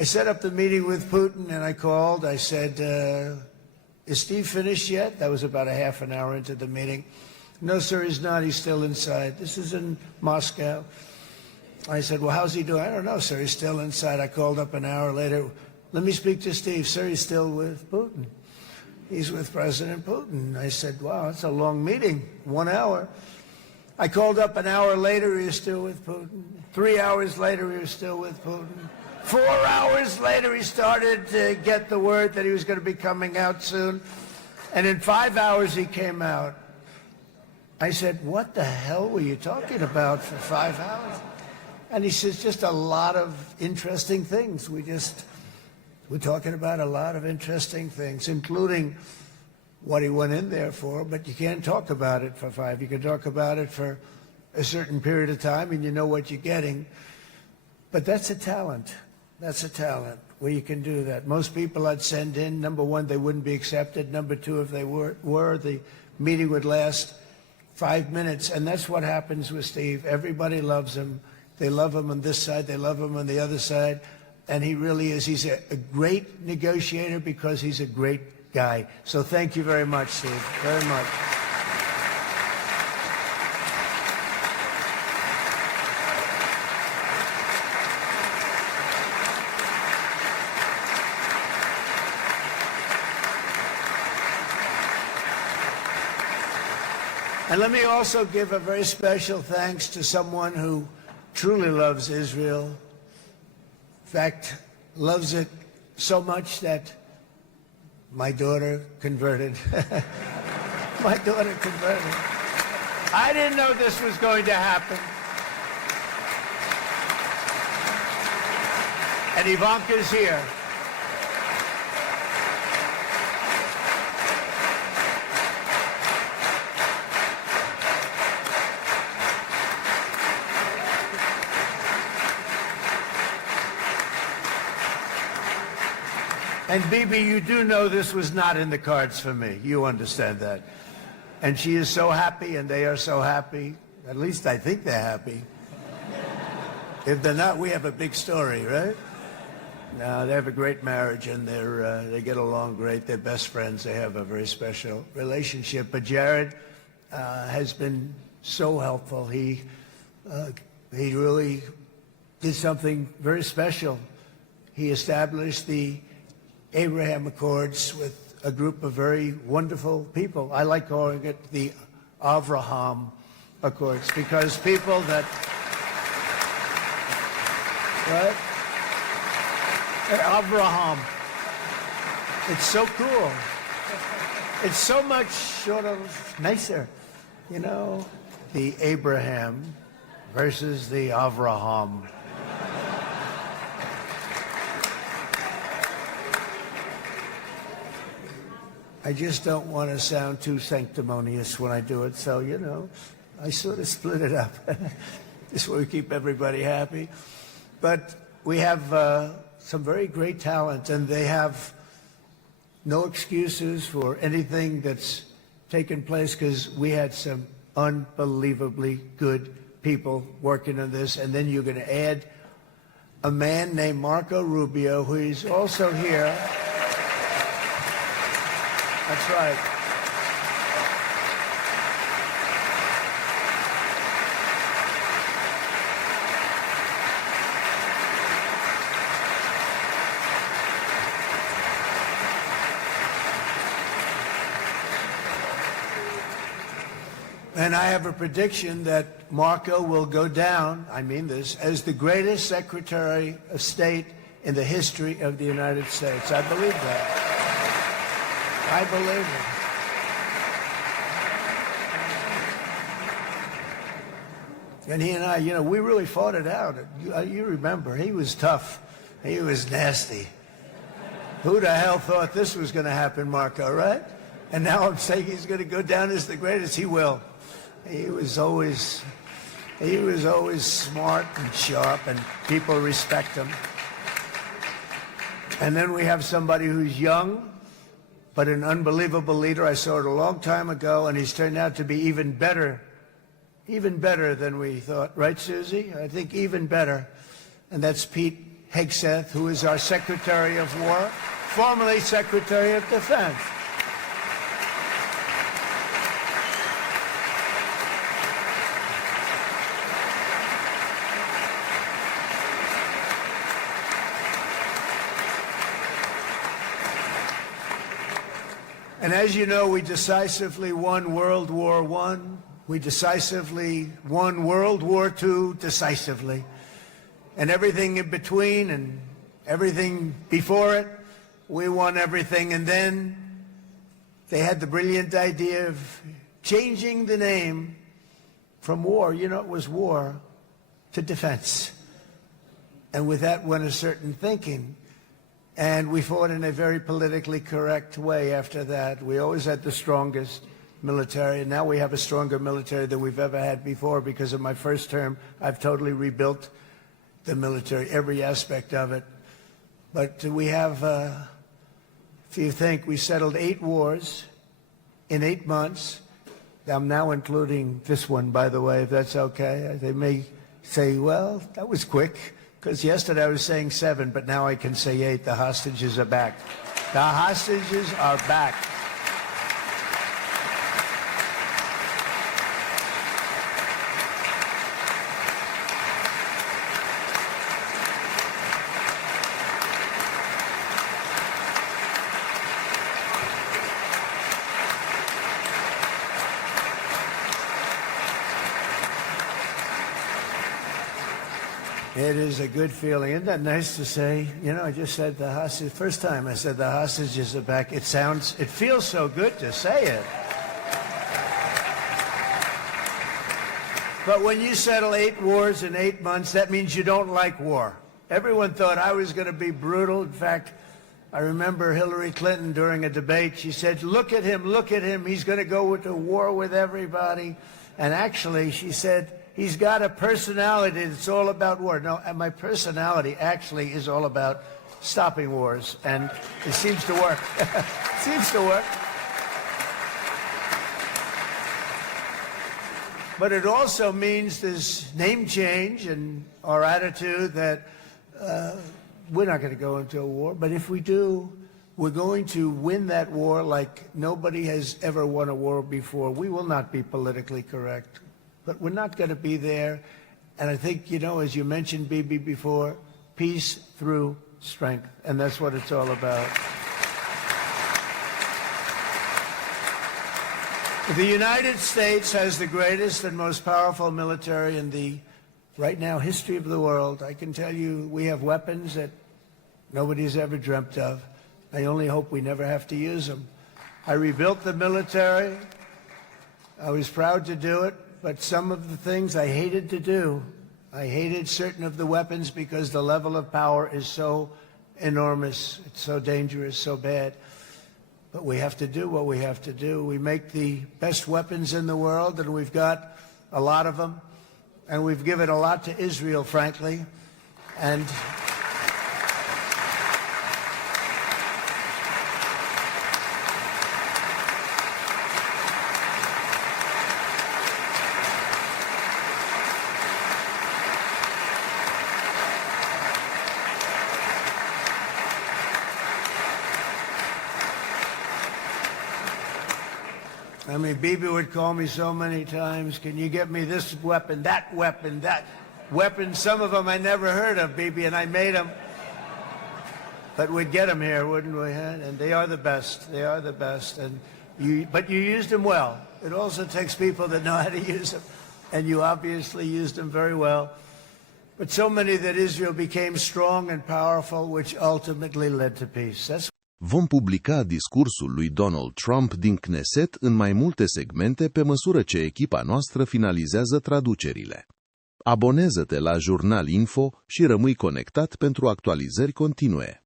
I set up the meeting with Putin, and I called. I said, is Steve finished yet? That was about a half an hour into the meeting. No, sir, he's not. He's still inside. This is in Moscow. I said, well, how's he doing? I don't know, sir. He's still inside. I called up an hour later. Let me speak to Steve. Sir, he's still with Putin. He's with President Putin. I said, wow, that's a long meeting, 1 hour. I called up an hour later. He was still with Putin. 3 hours later, he was still with Putin. 4 hours later, he started to get the word that he was going to be coming out soon. And in 5 hours, he came out. I said, what the hell were you talking about for 5 hours? And he says, just a lot of interesting things. We're talking about a lot of interesting things, including what he went in there for, but you can't talk about it for 5. You can talk about it for a certain period of time, and you know what you're getting. But that's a talent. That's a talent where you can do that. Most people I'd send in, number one, they wouldn't be accepted. Number two, if they were the meeting would last 5 minutes. And that's what happens with Steve. Everybody loves him. They love him on this side. They love him on the other side. And he really is. He's a great negotiator because he's a great guy. So thank you very much, Steve. Very much. And let me also give a very special thanks to someone who truly loves Israel. In fact, loves it so much that my daughter converted. My daughter converted. I didn't know this was going to happen. And Ivanka's here. And Bibi, you do know this was not in the cards for me. You understand that. And she is so happy, and they are so happy. At least I think they're happy. If they're not, we have a big story, right? No, they have a great marriage, and they get along great. They're best friends. They have a very special relationship. But Jared has been so helpful. He really did something very special. He established the Abraham Accords with a group of very wonderful people. I like calling it the Avraham Accords because people that, right? Avraham. It's so cool. It's so much sort of nicer, you know, the Abraham versus the Avraham. I just don't want to sound too sanctimonious when I do it, so, you know, I sort of split it up. This way we keep everybody happy. But we have some very great talent, and they have no excuses for anything that's taken place because we had some unbelievably good people working on this. And then you're going to add a man named Marco Rubio, who is also here. That's right. And I have a prediction that Marco will go down, I mean this, as the greatest Secretary of State in the history of the United States. I believe that. I believe it. And he and I, you know, we really fought it out. You remember, he was tough. He was nasty. Who the hell thought this was going to happen, Marco, right? And now I'm saying he's going to go down as the greatest. He will. He was always smart and sharp, and people respect him. And then we have somebody who's young, but an unbelievable leader. I saw it a long time ago, and he's turned out to be even better than we thought. Right, Susie? I think even better. And that's Pete Hegseth, who is our Secretary of War, formerly Secretary of Defense. And as you know, we decisively won World War I. We decisively won World War II decisively. And everything in between and everything before it, we won everything. And then they had the brilliant idea of changing the name from war, you know, it was war, to defense. And with that went a certain thinking. And we fought in a very politically correct way after that. We always had the strongest military, and now we have a stronger military than we've ever had before. Because of my first term, I've totally rebuilt the military, every aspect of it. But we have, if you think, we settled 8 wars in 8 months. I'm now including this one, by the way, if that's okay. They may say, well, that was quick. Because yesterday I was saying 7, but now I can say 8. The hostages are back. The hostages are back. It is a good feeling. Isn't that nice to say? You know, I just said the hostage. First time I said the hostages are back. It feels so good to say it. But when you settle 8 wars in 8 months, that means you don't like war. Everyone thought I was going to be brutal. In fact, I remember Hillary Clinton during a debate, she said, look at him, he's going to go into war with everybody. And actually, she said, he's got a personality that's all about war. No, and my personality actually is all about stopping wars, and it seems to work. It seems to work. But it also means this name change and our attitude that we're not going to go into a war, but if we do, we're going to win that war like nobody has ever won a war before. We will not be politically correct, but we're not going to be there. And I think, you know, as you mentioned, Bibi, before, peace through strength. And that's what it's all about. The United States has the greatest and most powerful military in the, right now, history of the world. I can tell you we have weapons that nobody's ever dreamt of. I only hope we never have to use them. I rebuilt the military. I was proud to do it, but some of the things I hated to do. I hated certain of the weapons because the level of power is so enormous, it's so dangerous, so bad. But we have to do what we have to do. We make the best weapons in the world, and we've got a lot of them. And we've given a lot to Israel, frankly. And I mean, Bibi would call me so many times, can you get me this weapon, that weapon, that weapon? Some of them I never heard of, Bibi, and I made them. But we'd get them here, wouldn't we? And they are the best. They are the best. But you used them well. It also takes people that know how to use them. And you obviously used them very well. But so many that Israel became strong and powerful, which ultimately led to peace. That's Vom publica discursul lui Donald Trump din Knesset în mai multe segmente pe măsură ce echipa noastră finalizează traducerile. Abonează-te la Jurnal Info și rămâi conectat pentru actualizări continue.